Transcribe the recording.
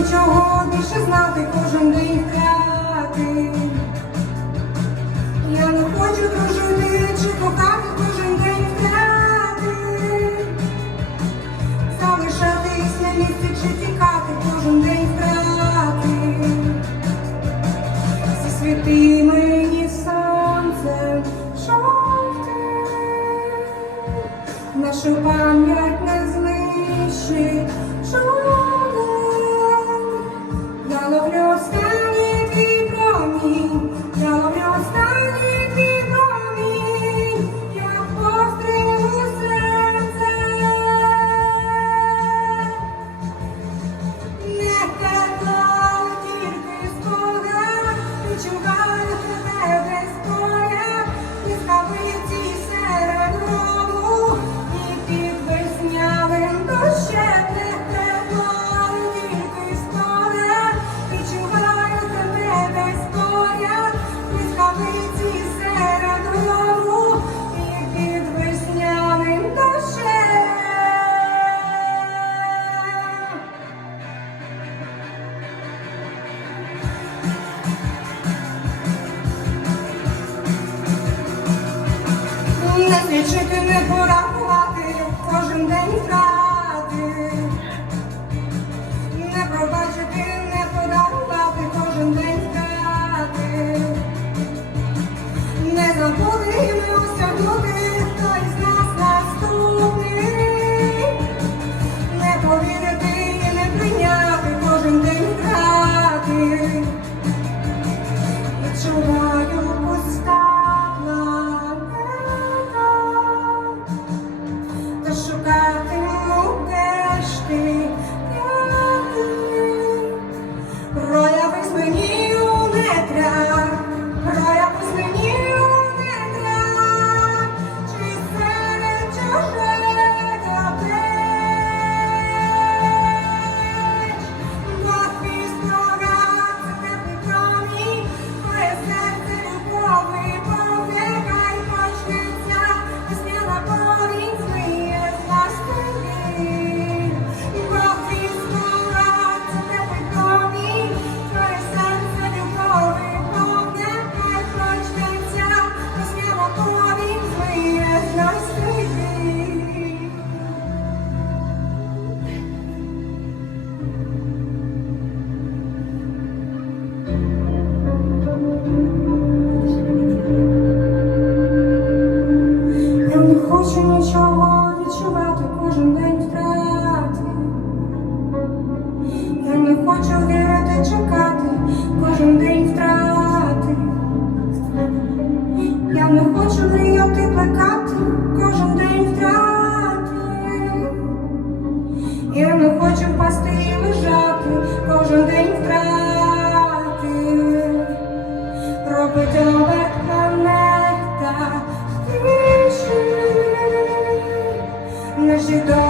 більше знати кожен день втрати. Я не хочу дружити чи кохати кожен день втрати. Залишатись на місці чи тікати кожен день втрати. Засвіти мені сонце жовтим, нашу пам'ять не знищить свічики не порахувати, кожен день втрати, не пробачити, не подарувати, кожен день втрати, не забути ми осягнути, хто із нас наступний, не повірити і не прийняти, кожен день втрати. І. 请求你千万。te.